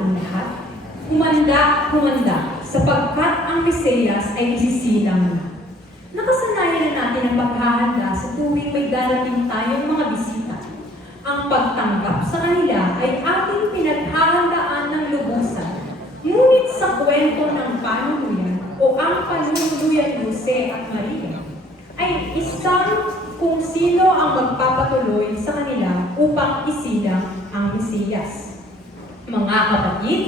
nating lahat. Humanda, humanda, sapagkat ang Mesiyas ay isisilang na. Nakasanayan na natin ang paghahanda sa tuwing may darating tayong mga bisita. Ang pagtanggap sa kanila ay ating pinaghahandaan ng lubusan. Ngunit sa kwento ng panunuluyan o ang panunuluyan ni Jose at Maria, ay isang kung sino ang magpapatuloy sa kanila upang isilang ang Mesiyas. Mga kapatid,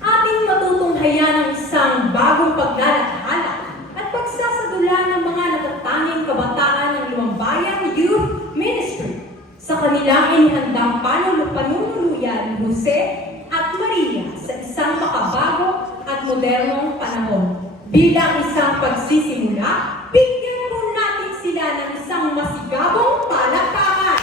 ating matutunghayan ang isang bagong paglalathala at pagsasadula ng mga natatanging kabataan ng Lumang Youth Ministry sa kanilang inihandang panunuluyan ni Jose at Maria sa isang makabago at modernong panahon. Bilang isang pagsisimula, bigyan po natin sila ng isang masigabong palakpakan.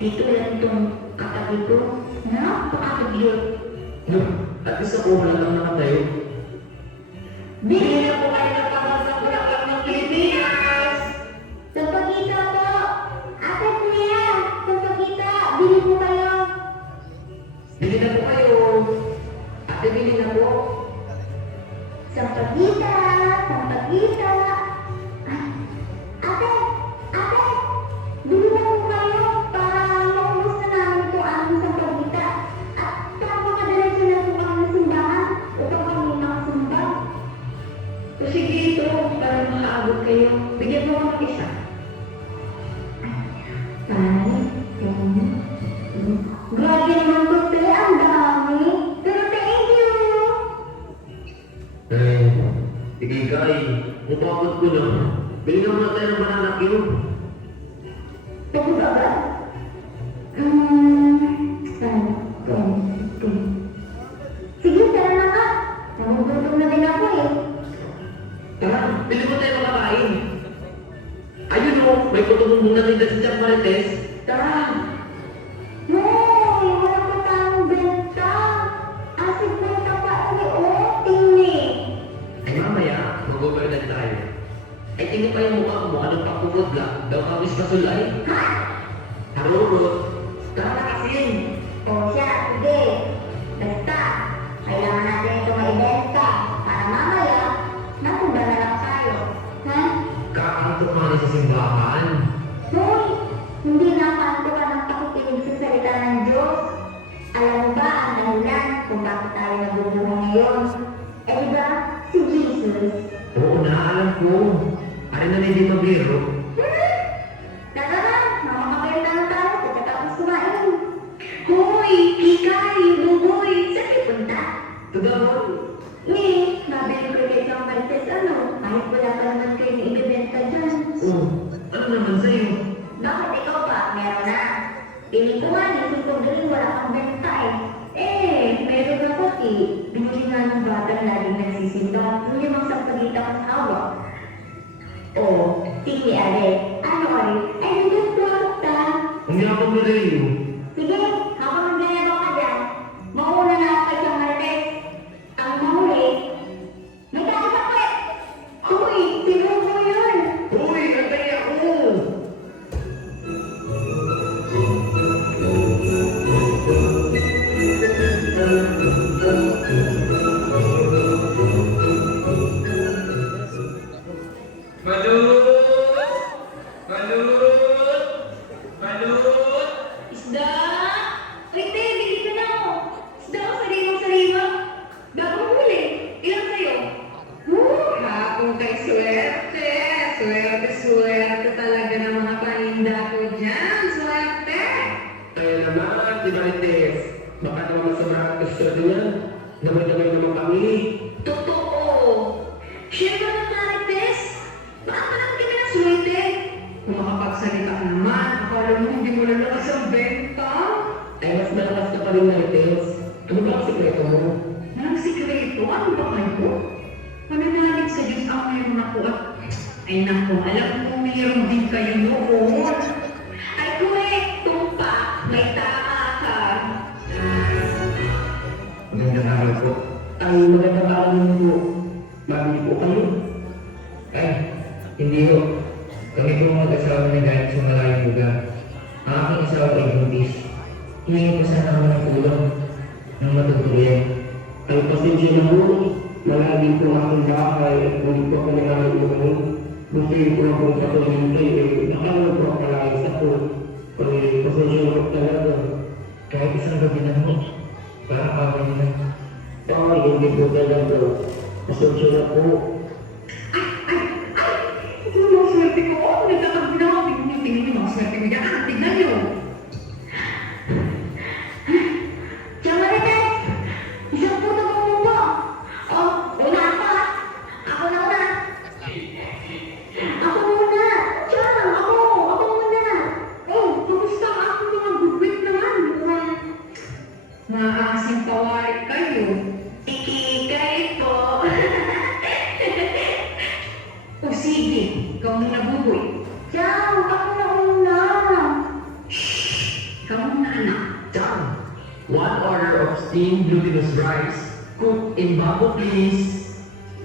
Dito lang itong katabi ko. Napakagiyot. At least ako wala lang nakatayo. Bili na po kayo ng pagkakang bulaklak ng Pilipinas! Sampagita po! Ate Kuya! Sampagita! Bili po kayo! Bili na po kayo. Ate, bili na po. Sampagita! Sampagita! Ate! Ate! Bili na po kayo para maubos na namin po ang sampagita. At para makadala sila po kami ng simbahan upang kami makasumba. So, sige ito, para makaabot kayo. Bigyan mo ako ng isa. Grabe naman po sila, ang dami. Pero thank you! Sige guys, mapapot ko na. Bili na muna tayo ng bananak yun. Pwede ba ba? Sige, tara na ka. Nagugutom na din ako eh. Tara, bili mo tayo makakain. Ayun o, may putulong na tinda si Jack Marites. Tara! No, wala pa tayong benta. Asig benta pa ulit oh, tingin. Ay mamaya, mag-overnight tayo. Ay tingin pa yung mukha mo, anong pakugod lang. Daw kawis ka sulay. Ha? Harurot. Tara na kasi. O siya, sige. Basta, kailangan natin ito maibenta para mamaya, napunta na lang tayo. Ha? Kakaantok mga sa simbahan. Hoy, Hindi nakanto ka ng pakikinig sa salita ng Diyos. Alam mo ba ang dahilan kung bakit tayo nabubuhay ngayon? Eh iba, si Jesus. Oo na, alam ko. Ano na hindi magbiro? Tara, mamakapirta na tayo pagkatapos kumain. Hoy, Kikay, Buboy, saan kayo punta? Tugamon. Mabili ko ulit yung Marites, kahit wala pa naman kayo ni ibibenta dyan. Oh, ano naman sa'yo? Bakit ikaw pa? Meron na. Piling ko nga, nisip ko galing wala kang benta meron ako binili nga ng batang laging nagsisinda. Yung limang sampagita kong hawak. Sige, Ale. Ano, Ale? Ay, hindi ko Hindi ako malayo. Sige, habang naglalaro ka dyan, mauna na ako kay Siyang Marites. Ang mahuli, may tayo sa kwet! Uy, sino mo yun? Uy, antay ako! Balut! Balut! Balut! Isda! Ay, te, bigyan ka na ako. Isda ko sariwa-sariwa. Gagawin huli. Ilan sa'yo? Hapon kay swerte. Swerte talaga ng mga paninda ko dyan. Swerte. Kaya naman, di Marites. Baka naman masobrang gusto niya. Damay-damay naman kami. Totoo. Siyempre na Marites. Bakit parang hindi ka na swerte? Kung makapagsalita ka naman, akala mo hindi mo lalakas ang benta. Ay, mas malakas ka pa rin, Marites. Ano ba ang sikreto mo? Ang sikreto, ano ba kayo? Mananalig sa Diyos ang mayroon ako at ay naku, alam mo mayroon din kayo noon. Ay, correct. Tumpa. May tama ka. Magandang araw po. Ay, magandang araw naman po. Mabili po kayo. Ay, hindi po. Kami po mag-asawa na galing sa malayong lugar. Ang aking asawa ay buntis. Hingin po sana ako ng tulong ng matutuluyan. Ay, pasensya na po. Malaging po ang aking bahay at hindi po ako nangayon. Gusto ko lang pong patuloyin kayo. Nakawag po ang palayas ako. Ay, pasensya na po talaga. Kahit isang gabi na mo. Para kami na. Ay, hindi po talaga. Pasensya na po. Ito yung mga swerte ko. Nagkakabi na ako. Tingnan yung mga swerte ko dyan. Tignan nyo. Siyang Marites! Isang puto mo mo. Una ako. Ako na una. Ako muna. Siyang, ako muna. Kamusta ang aking mga gugwit naman? Mukhang maasing pawarik kayo. Ikikay po. O sige, ikaw muna buboy. Siyang, ako na una. Ikaw muna anak. John, 1 order of steamed glutinous rice, cooked in bamboo, please.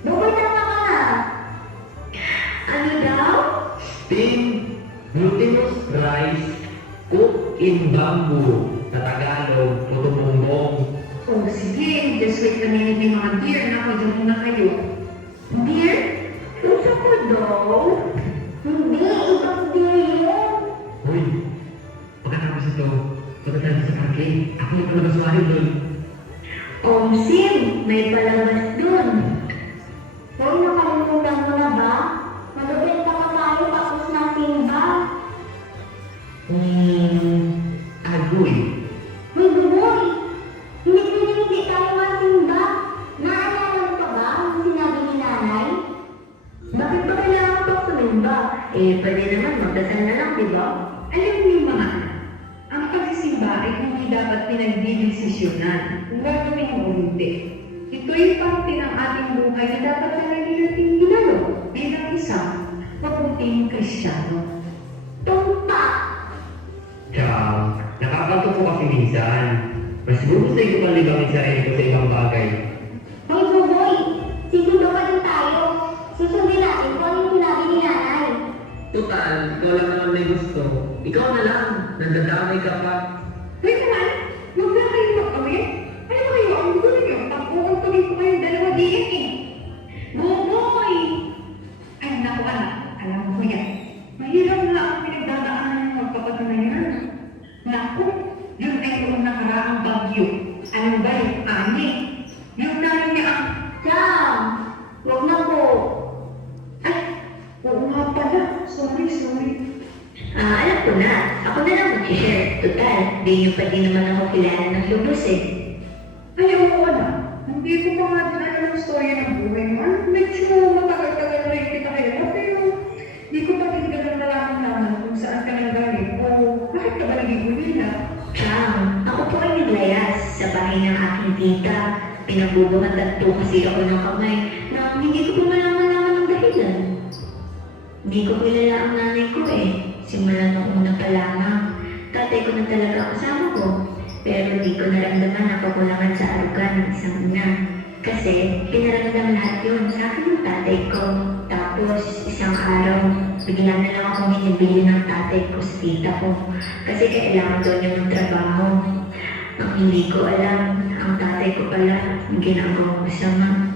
Bukoy tama ka na. Ano daw? Steamed glutinous rice, cooked in bamboo. Sa Tagalog, puto bongbong. O sige, just wait a minute may mga dear na ako dyan muna kayo. Beer? Gusto ko daw. Hindi, ibang beer yun. Uy, pagkatapos ito, pagkatapos sa parking, ako yung palabaswahin doon. Sim, may palabas dun. Hoy, nakalimutan mo na ba? Malubenta ka tayo tapos na simba. Agoy. Hoy, buboy! Hindi tayo masimba. Naalala mo pa ba ang sinabi ni nanay? Bakit ba kailangan pa sumimba? Pwede naman magdasal na lang, di ba? Alam niyo mga anak, ang pagsisimba ay hindi dapat pinagdidesisyonan kung gagawin mo o hindi. Ito ay parte ng ating buhay na dapat talaga natin ginalo bilang isang mabuting Kristiyano. Tumpa! Kaya, nakakato po kasi minsan. Mas gusto ko palibangin sa sarili ko sa ibang bagay. Hoy, buboy! Sisundo pa din tayo. Susundin natin kung anong sinabi ni nanay. Total, ikaw lang naman may gusto. Ikaw na lang, nandadamay ka pa. Wait naman, huwag na kayo mag-awit. Ano ba kayo? Ang gulo niyo, pag-uuntugin ko kayong dalawa diyan eh. Buboy! Ay, naku anak, alam mo yan. Mahirap na ang pinagdadaanan ng magkapatid na bagyo. Ano ba yung ani? Yung nanay niya ang... Chang, huwag na po. Ay, oo nga pala. Sorry. Alam ko na. Ako na lang mag-share. Total, di niyo pa din naman ako kilala ng lubos eh. Ay, oo na. Hindi ko pa nga din alam ang storya ng buhay mo. Medyo matagal-tagal na rin kita kilala, pero hindi ko pa din ganun nalaman kung saan ka nang galing o bakit ka ba naging ulila. Chang, ako po ay naglayas sa bahay ng aking tita. Pinagbubuhatan po kasi ako ng kamay na hindi ko pa malaman ang dahilan. Hindi ko kilala ang nanay ko eh. Simula nung una pa lamang. Tatay ko na talaga ang kasama ko. Pero di ko naramdaman ang kakulangan sa arugan ng isang ina. Kasi pinaramdam lahat yun sa akin ng tatay ko. Tapos isang araw, bigla na lang akong hinibili ng tatay ko sa tita ko. Kasi kailangan daw niya ng trabaho. Ang hindi ko alam, ang tatay ko pala ang ginagawang masama.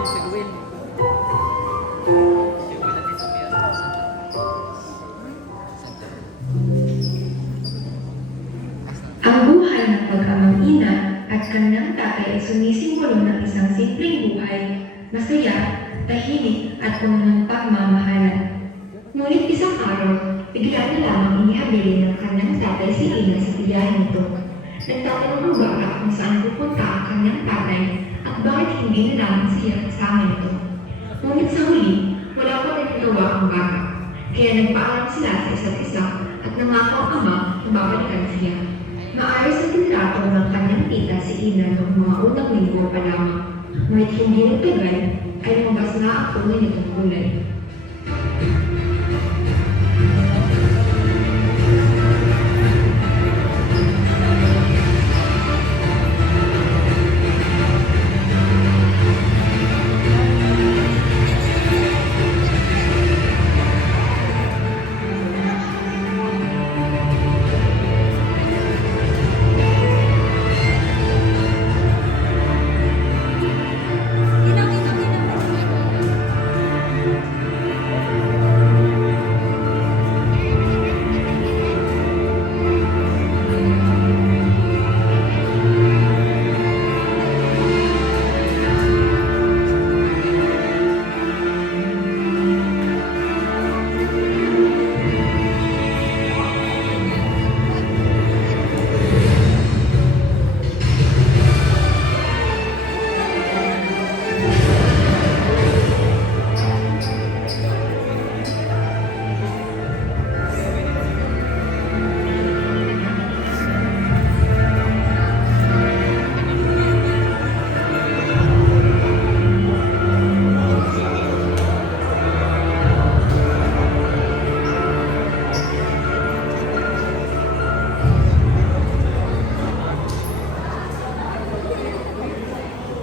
Si Will. Si Will at si Mia. Ang buhay ng pag-amang ina at kanyang tatay ay sumisimbolo ng isang simpleng buhay, masaya, tahimik at puno ng pagmamahalan. Ngunit isang araw, bigla na lamang inihabilin ng kanyang tatay si Ina sa tiyahin nito. Nagtatanong ang bata kung saan pupunta ang kanyang tatay at bakit hindi na lamang siya kasama nito. Ngunit sa huli, wala pa rin nagawa ang bata. Kaya nagpaalam sila sa isa't isa at nangako ang ama na babalikan siya. Maayos ang tinrato ng kanyang tita si Ina noong mga unang linggo pa lamang. Ngunit hindi nagtagal ay lumabas na ang tunay nitong kulay.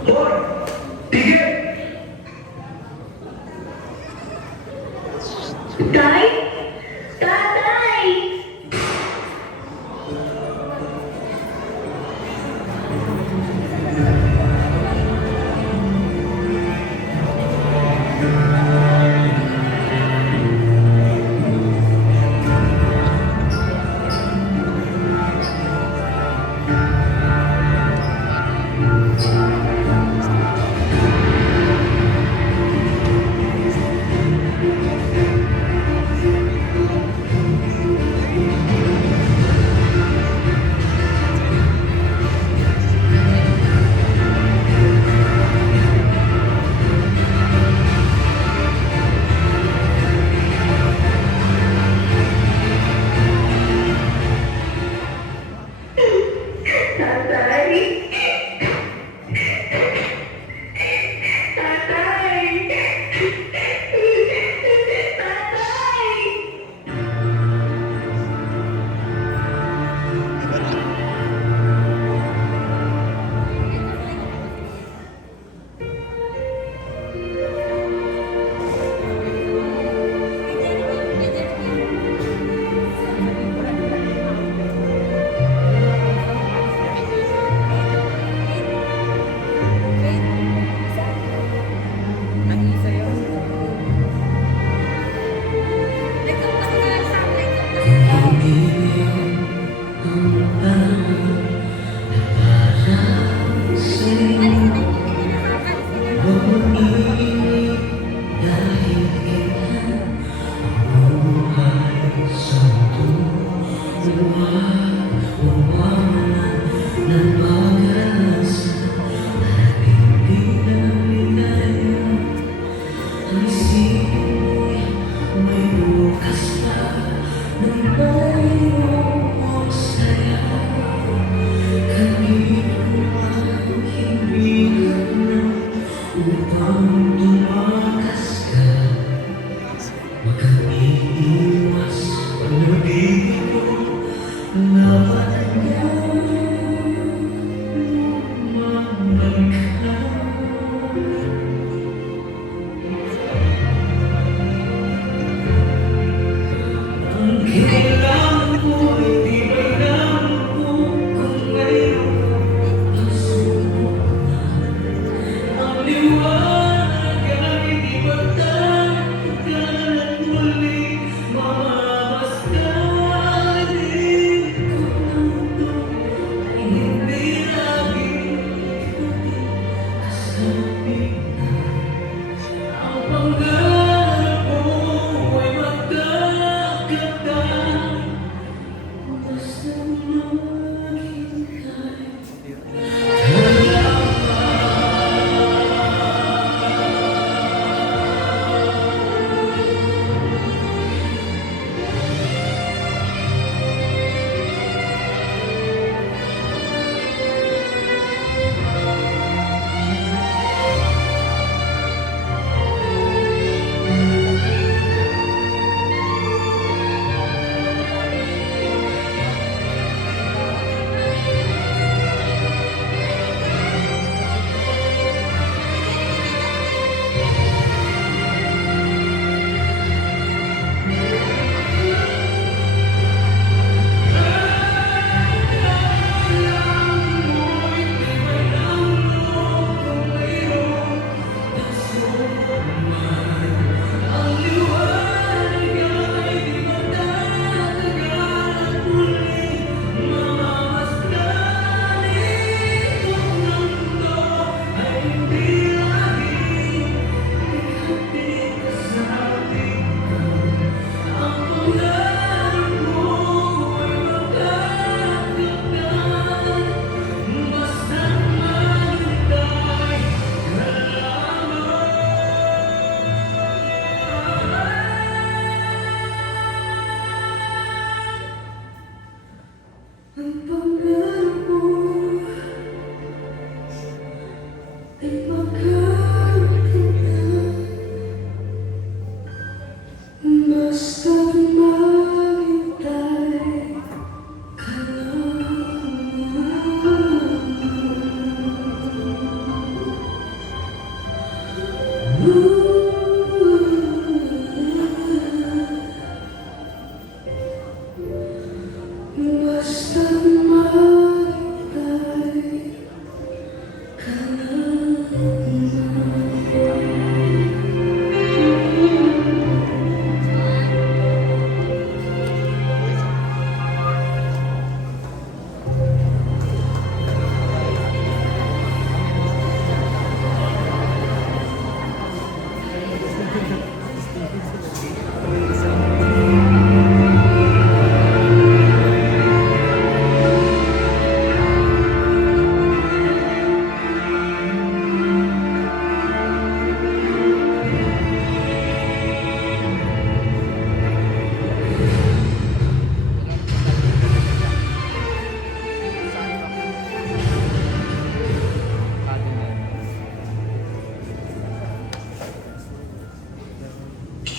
Hoy! Tigil! Tay? Tatay!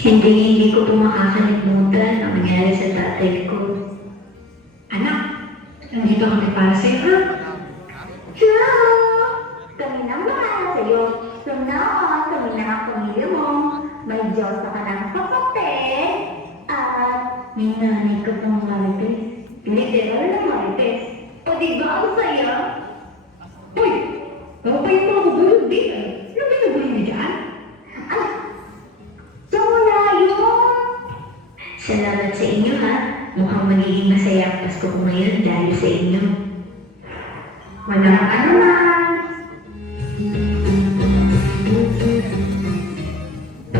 Hindi ko po makakalimutan ang nangyari sa tatay ko. Anak, nandito kami para sa iyo, ha? Hello! Kami nang bahala sa'yo. From now on, kami na ang pamilya mo. May Diyos ka ng kapatid. At may nanay ko pang marites. Literal na marites. O di ba ang saya? Hoy! Baka pa yung mga bubulog din, eh. Ano ba yung bubulog niyo dyan? Ay! So wala yun! Salamat sa inyo ha. Mukhang magiging masaya ang Pasko ko ngayon dahil sa inyo. Walang anuman!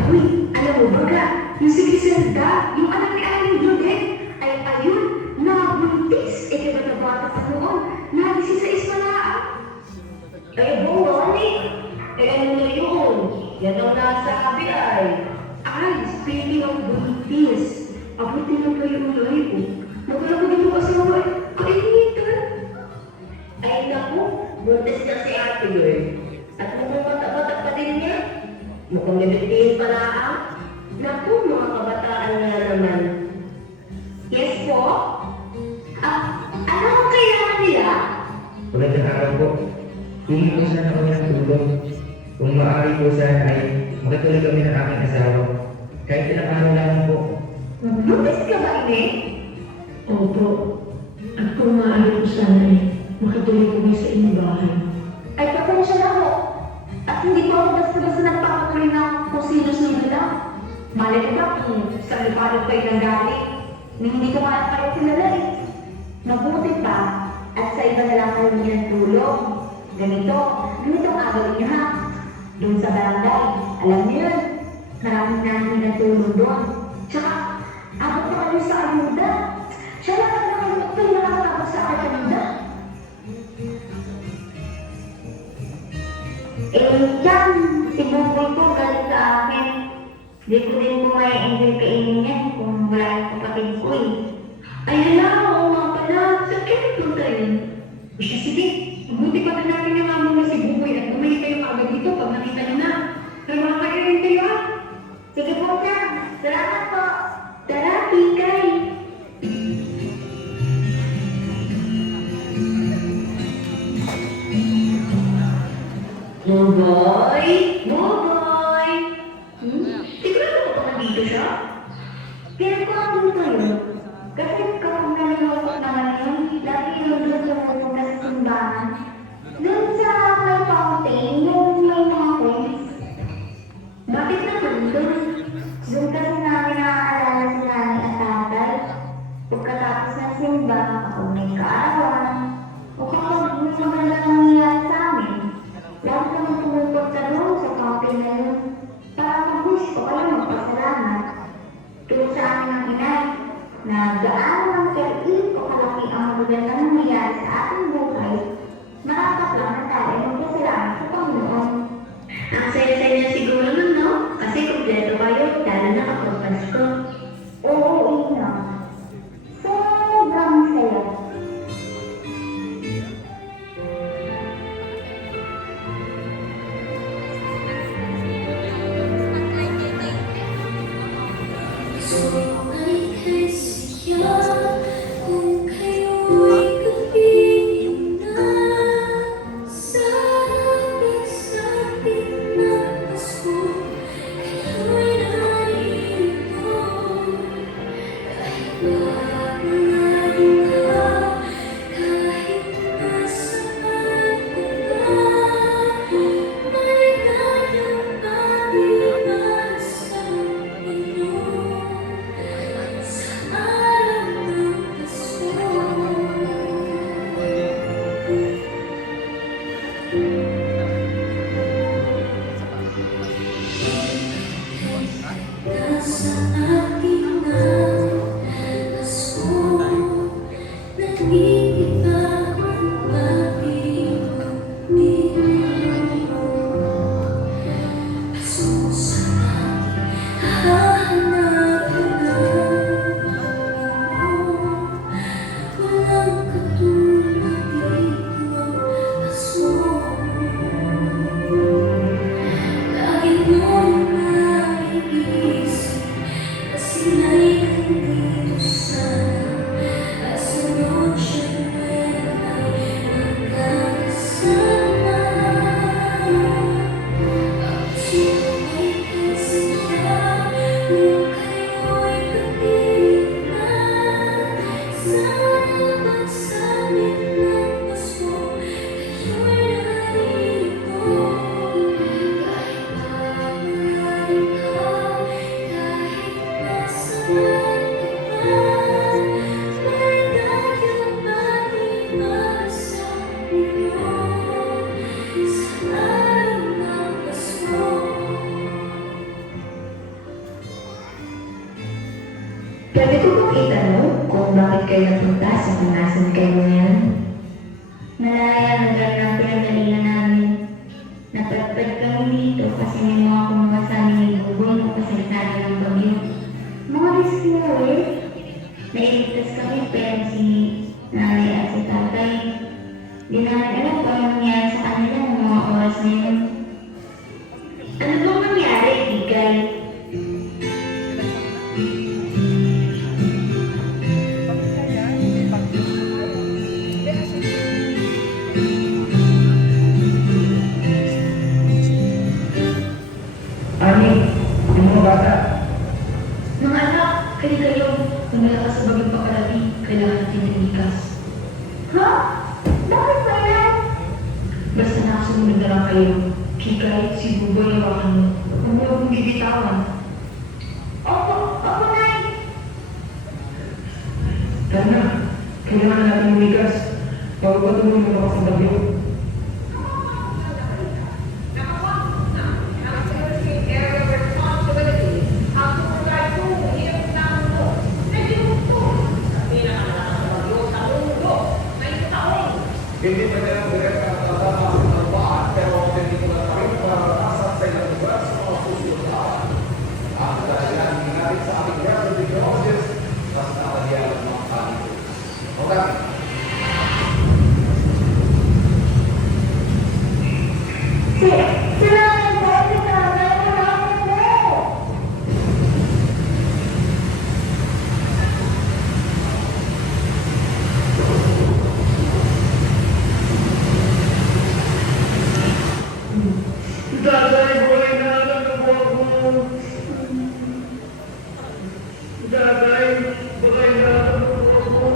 Uy, alam mo ba ka? Yung si Griselda, yung anak ni Aling Judith, ay ayun, nabuntis. Ikatatabatas na noon, nag-16 malaan. Eh, buwan eh. Ano na yun? Yan ang nasabi ay, speaking of buntis, abuti na pa yung ulay ko. Magkala ko din mo kasi ako ay kainitan. Ay naku, buntis na si ate girl. At mukhang bata-bata pa din niya. Mukhang nabitihin pala ang. Naku, mga kabataan nga naman. Yes po? Ano ang kailangan nila? Magandang araw po. Hingi po sana kami ng tulong. Kung maaari po sana ay makituloy kami ng aking asawa. Kahit ilang araw lamang po. Buntis ka ba, Ine? Opo. At kung maaari po sana makituloy ko sa inyong bahay. Ay, pasensya na po. At hindi po ako basta-basta nagpapatuloy ng kung sino-sino lang. Malay ko ba kung sa lupalog kayo ng galing? Nang hindi ko kaya kayo kilala eh. Mabuti pa at sa iba na lang kayo niyan tulong. Ganito ang agawin niyo ha. Doon sa barangay, alam niyo yun. Maraming namin nagtulong doon. Tsaka, abot na kayo sa ayuda. Siya lang ang nakalimot kayo nakatapos sa aking ayuda. Yan, tinuboy ko galing sa akin. Di ko din po may enjoy kainin yan kung wala yung kapatid ko eh. Ay hala, oo nga pala. Saan kayo nagpunta yun? O siya, sige. Mabuti pa na natin yung amo na si Buboy at bumalik kayo agad dito pag nakita niyo na. Pero mga kayo kayo, ha? Sige po na. Salamat po. Tara, Pikay. Buboy! Buboy! Sigurado ko pa nandito siya? Pero kung ang dito yun, kasi kapag nalilokot naman yun, lagi yun doon sa pupunta sa simbahan. Doon sa may fountain, yung may mga coins. Bakit naman doon? Doon kasi namin naaalala si nanay at tatay. Pagkatapos ng simba, kapag may kaarawan, o kapag may magandang nangyayari sa amin, lahat naman pumupunta doon sa fountain na yun para mag-wish o kaya magpasalamat. Tulad sa amin ng inay, na gaano ng kaliit o kalaki ang magandang nangyayari sa ating buhay, marapat lang na tayo magpasalamat sa Panginoon. Ang saya-saya siguro nun, no? Kasi kumpleto kayo, lalo na kapag Pasko. Oo, Ina. Sobrang saya. So I kiss your Pwede ko bang itanong kung bakit kayo napunta sa kanasan kayo ngayon? Malaya lugar ng pinagalingan namin. Napadpad kami dito kasi may mga kumuha sa amin ng gugoy na pasalitahan ng bagyo. Mga risky na rin. Nailigtas kami pero si nanay at si tatay. Di namin alam kung ano nangyari sa kanila ng mga oras na yun. Ano bang nangyari, Igay? Ani, yung mga bata. Mga anak, kayo, kung malakas sa bagong pakarabi, kailangan natin ng likas. Ha? Bakit ba yan? Basta nakasunod na lang kayo. Kikay, si Buboy, hawakan mo. Huwag mo akong bibitawan. Opo, Nay. Tara na, kailangan natin umigas. Bago patuloy mo lakas ang bagyo. Hindi pa nila direkta ang tatama sa trabaho, pero hindi ko na rin maranasan sa ilang lugar sa mga susunod na araw. Ang kadahilan hindi natin sa ating resident technologists, mas nakaliyan ng mga kanito. Okay. Sila ang bote na naman mo. Tatay, buhay na lang ang buwan mo. Tatay, buhay na lang ang buwan mo.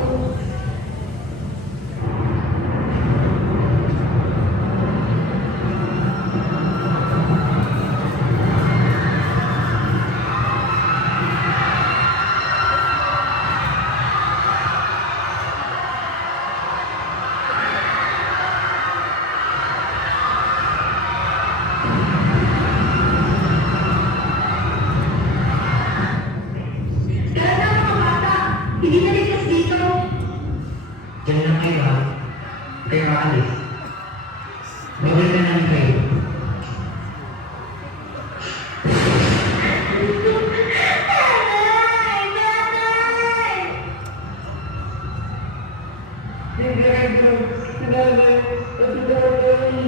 Tara na mga bata. Hindi na ligtas dito. Diyan lang kayo ha. Kayo maalis. Babalik na namin kayo. Nanay! Nanay! Hindi kayo. Sinanay. At sinanay.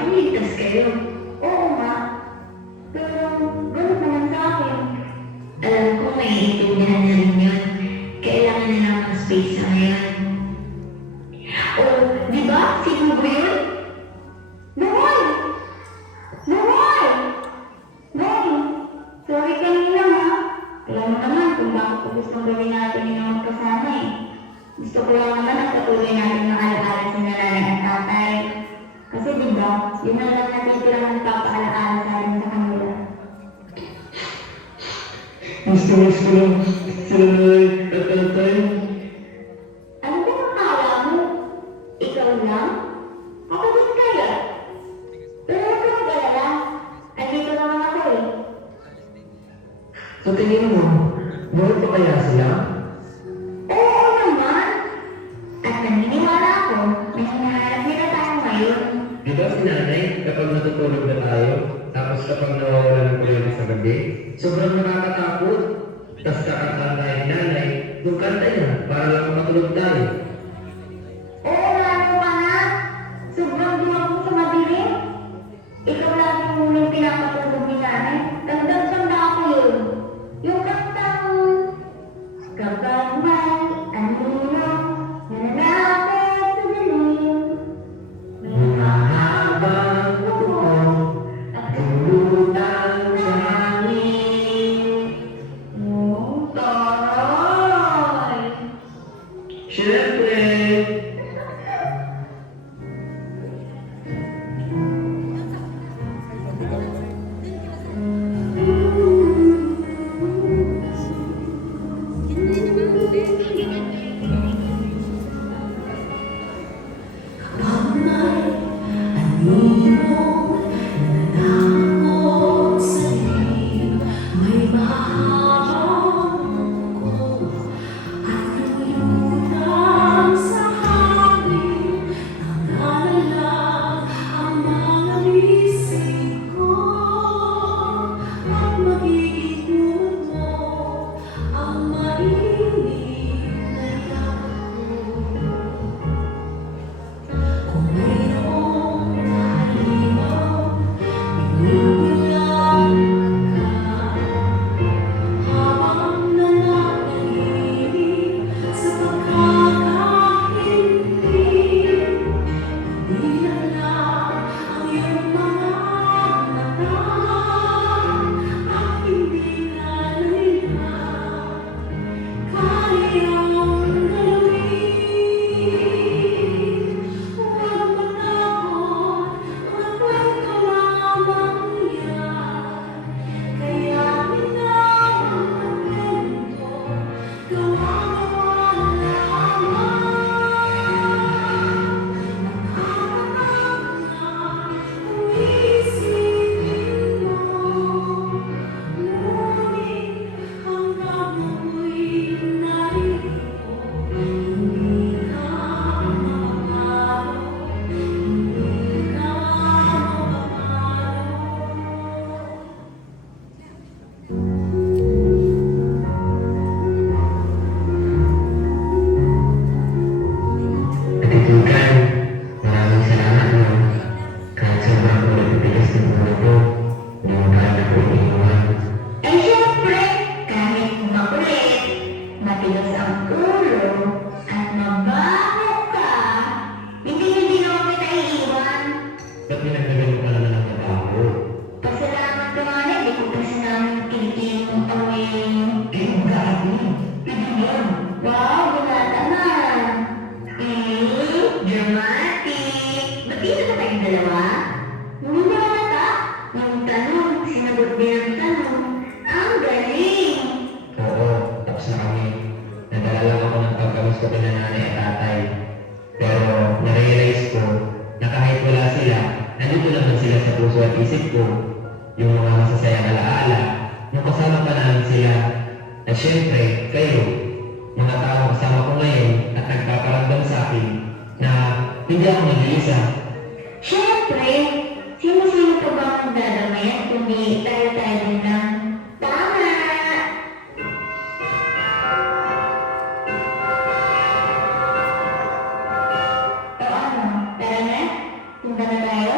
kung ligtas kayo. Oo nga. Pero, ganun naman sa akin. Alam ko may iintindihan na rin yun. Kailangan na lang ng space sa ngayon. O, di ba? Si Hugo yun? Noy! Noy! Noy! Sorry kanina ha. Alam mo naman kung bakit ko gustong gawin natin yung magkasama eh. Gusto ko lang naman ang patuloy natin ng alaala sa nanay at tatay. Kasi di ba, yun na lang natitirang nagpapaalaala sa atin sa kanila. Gusto ko lang sila nanay at tatay. Ano ba ang akala mo? Ikaw lang? Ako din kaya? Pero huwag ka mag-alala. Andito naman ako eh. Sa tingin mo, buhay pa kaya sila? Oo naman! At naniniwala ako na hinahanap nila tayo ngayon. Di ba si nanay, kapag natutulog na tayo, tapos kapag nawawala ng kuryente sa gabi, sobrang nakakatakot. Tapos kakantaan tayo ni nanay, yung kanta niya, para lang matulog tayo. Oo nga naman na! Sobrang duwag mo sa madilim. Ikaw lang yung muling pinapatulog ni nanay. Tandang-tanda ako yun. Yung kantang kapag may anino nananapit sa dilim, may mahabang buko at lumutang sa hangin. Oh, taray! Siyempre! Katidukan, maraming salamat mo. Kahit sobrang ulit bilis ng ulo ko, hindi mo kaya ako iniwan. Eh syempre, kahit makulit, matigas ang ulo, at mabaho ka, hindi ako kita iiwan. Ba't pinagdagan mo ka naman ng trabaho? Pasalamat ka nga na, di ko kasi namin kinikita mong amoy. Eh, gabi! Tignan! Wow, binata naman. Dramatic. Ba't dito ba kayong dalawa? Hindi ba nata? Yung tanong, sinagot din ang tanong. Ang galing! Oo, tapos na kami. Nadala lang ako ng pagkamas ko kina nanay at tatay. Pero na-realize ko na kahit wala sila, nandito naman sila sa puso at isip ko. Yung mga masasayang alaala, nung kasama pa namin sila. At syempre, kayo, mga taong kasama ko ngayon at nagpaparamdam sa akin na hindi ako nag-iisa. Siyempre, sino-sino pa ba ang dadamayan kundi tayo-tayo din lang? Tama! O ano, tara na? Punta na tayo?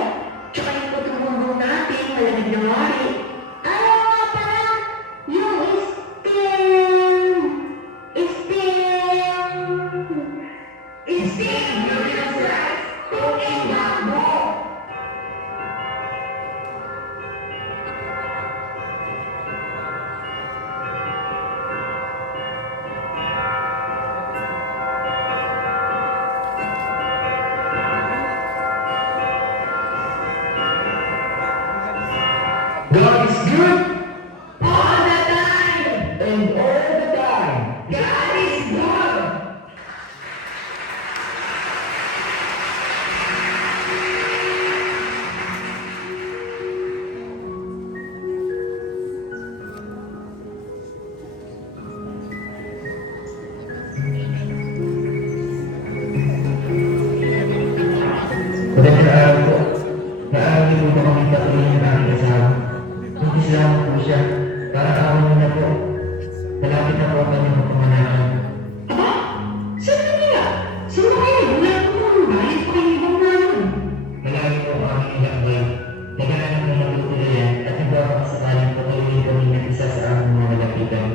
God is good All the time! and all the time. God is good! Magandang araw po. Maaari niyo po ba kami patuloy ng aming kasama? Buntis lamang po siya. Para awan niyo na po. Malapit na po ang kanyang panganakan. Aba, saan nila? Saan ba kayo? Wala ko naman bayad pa kayo ibang namin. Malayo po ang aming lakbay. Naghahanap ng matutulayan at iba pa sakaling patuloy kami ng isa sa aming mga malapitan.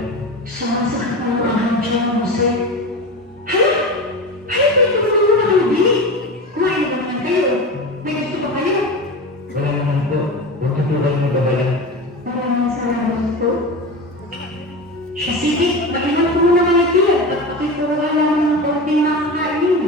Sumasakit na ang aking tiyan, Jose. Hala! Hala, pwede ba naman na kayo, Billy? Kumain na naman kayo. May gusto pa kayo? Wala naman po. Huwag niyo po kayong magabala. Maraming salamat po. Siya, sige, mag-inom ko muna kayo, Tia. At ako'y kuha lang ng konting makakain.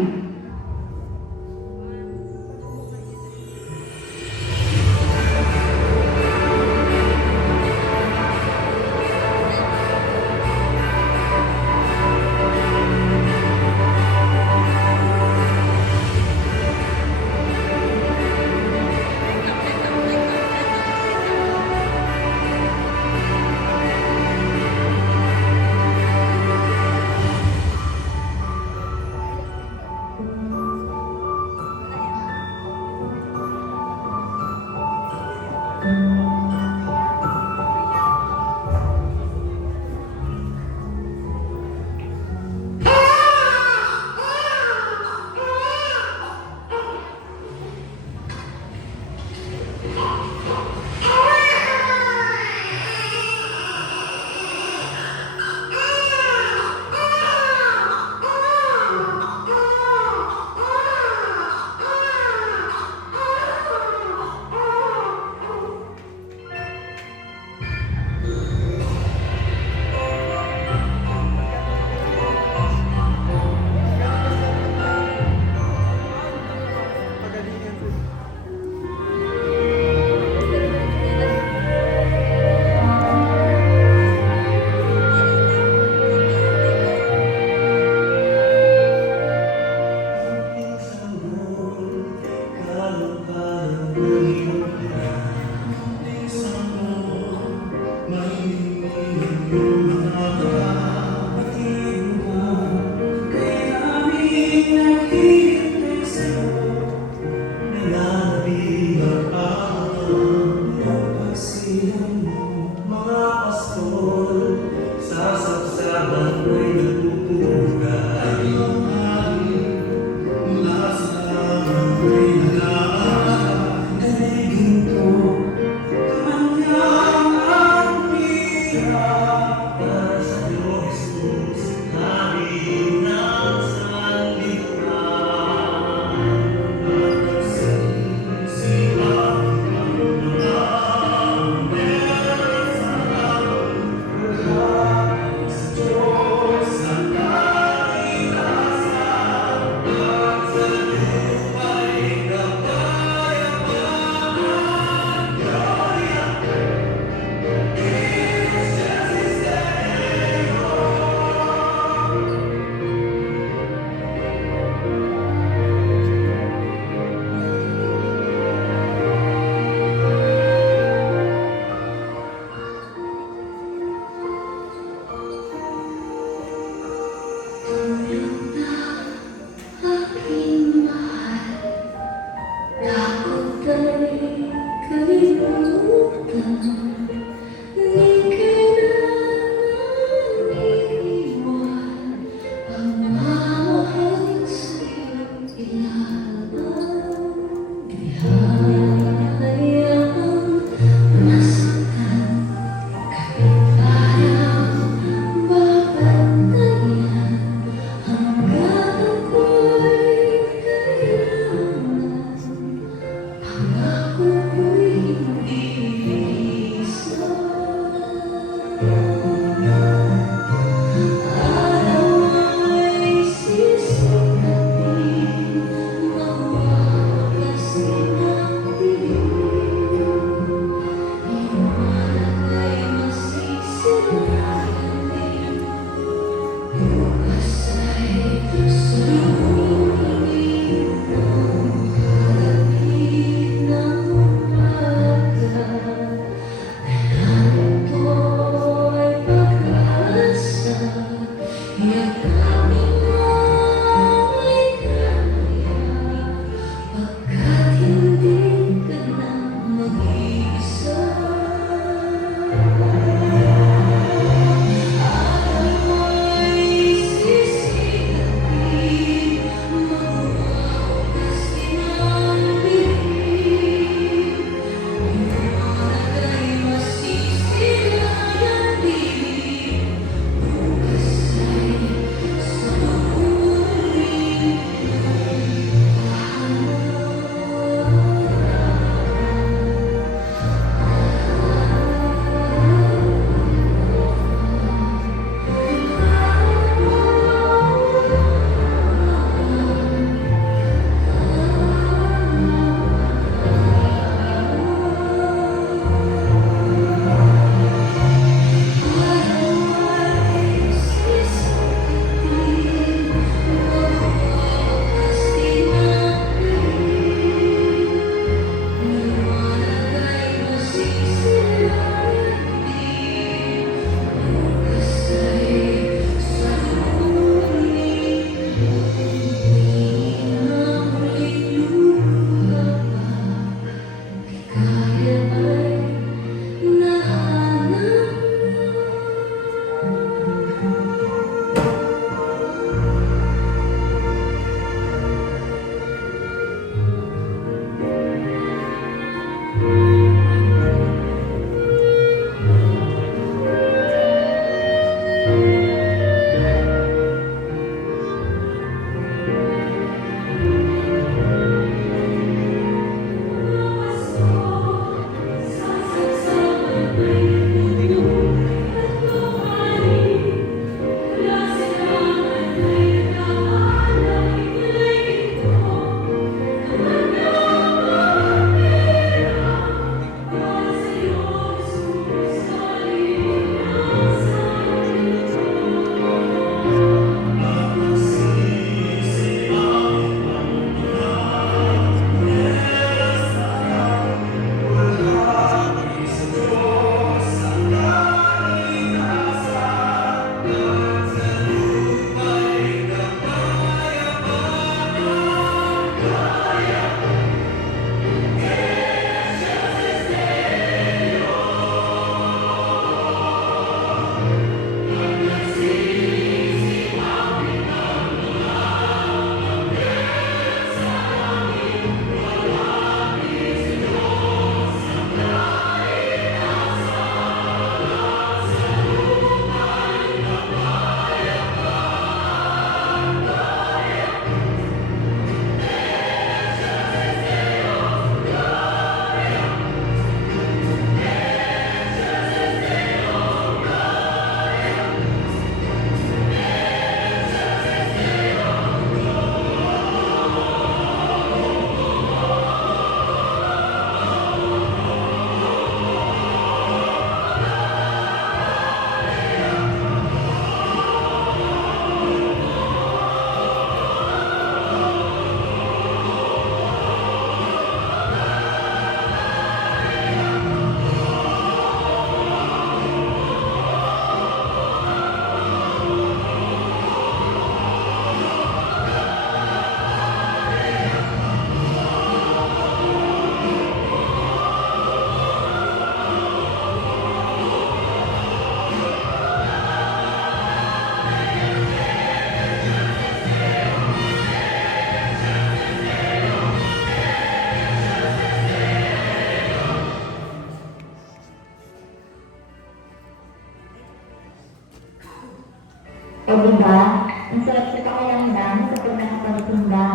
pakiramdam kapag nakapagsimba?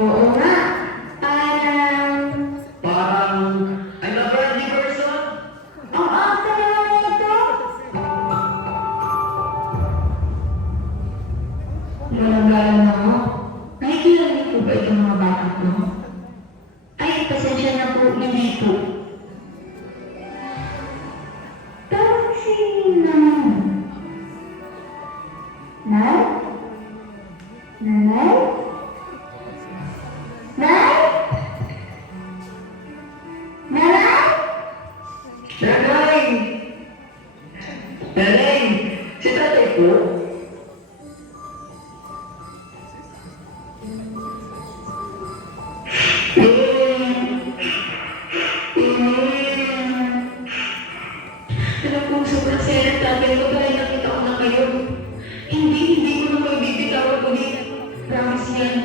Oo nga. Parang, I'm a friendly person. Ang asa naman ito. Lalagalan na mo. Nakikilala po ba itong mga bata mo? Ay, pasensya na po, hindi po. Pero si naman. Nay? Nanay? Nay? Nanay? Nanay! Nanay! Si tatay po? Alam kong sobrang saya ng tatay ko dahil nakita ko na kayo. Hindi ko na kayo bibitawan ulit. Promise yan.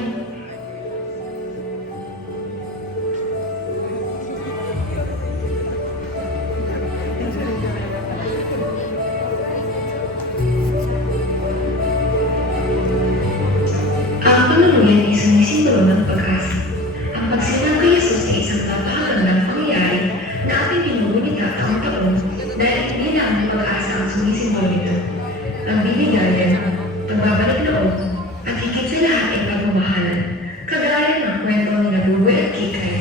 Ang panunulin ay sumisimbolo ng pag-asa. Ang pagsilang kay Jesus ay isang napakagandang pangyayari na ating pinugunita taon-taon dahil hindi lang ang pag-asa ang sumisimbolo nito. Ang binigayan, pagbabalik loob, at higit sa lahat ay pagmamahalan. Kagaya ng kwento ni Nabuwe at Kikay,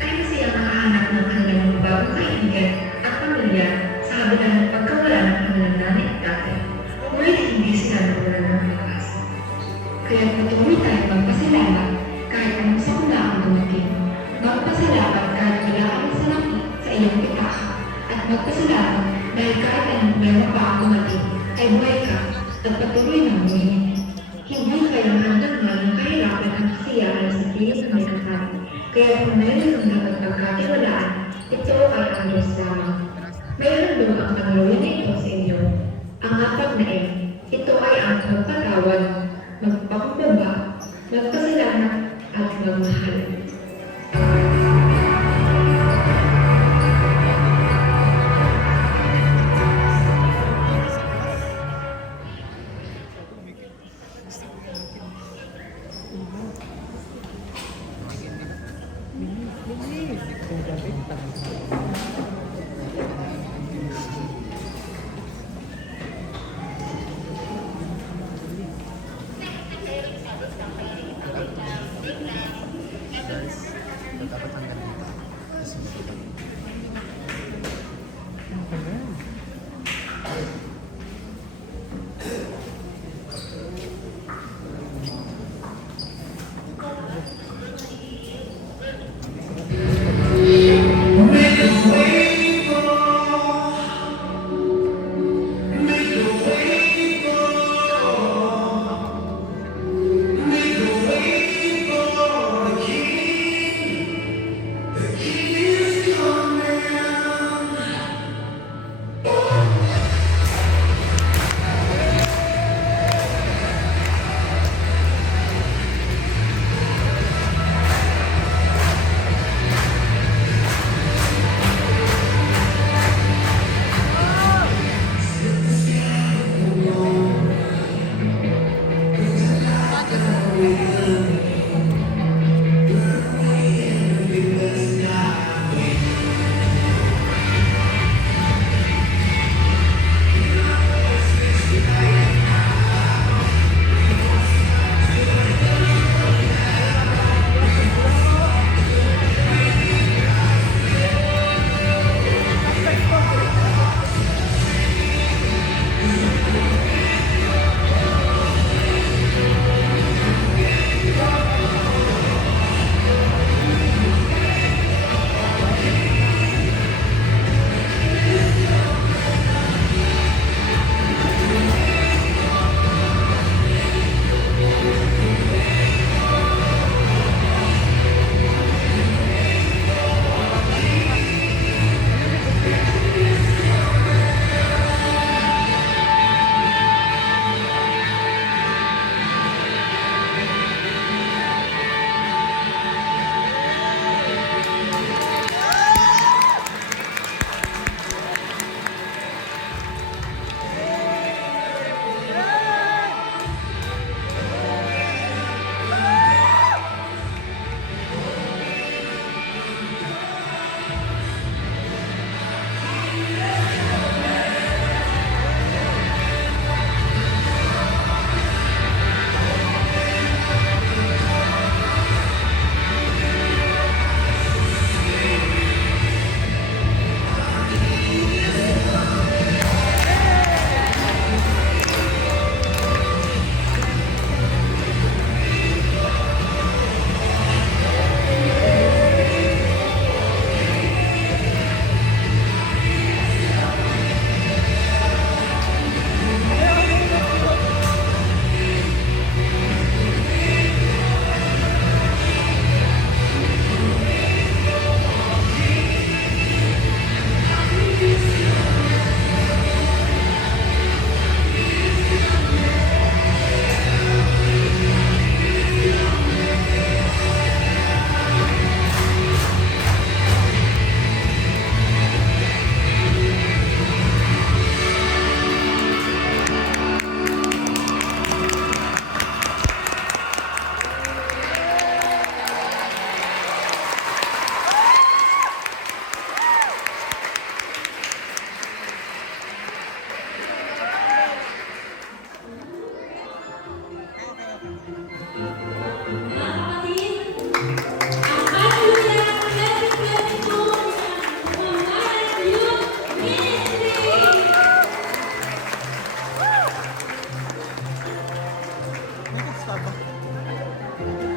ay masayang nakahanap ng kanilang mga bagong kaibigan at pamilya sa kabila ng pagkawala ng kanilang nanay at tatay. Ngunit hindi sila nawalan ng pag-asa. Kaya patuloy tayo magpasalamat kahit anong sakuna ang dumating. Magpasalamat kahit wala kang salapi sa iyong pitaka. At magpasalamat dahil kahit anong problema pa ang dumating, ay buhay ka at patuloy ng muli. Hindi kailangan naman ng kahirapan at kasiyahan sa pilit ng minakari. Kaya kung mayroon ang dapat pagkatiwalaan, ito ay ang Diyos lamang. Mayroon doon ang Panginoon na ito sa inyo. Ang apat na ito ay ang pagpatawad, magpakumbaba, magpasalamat at magmahal. Mga kapatid, ang Hallelujah 2022 Mamarat Youth Ministry! May Starbucks.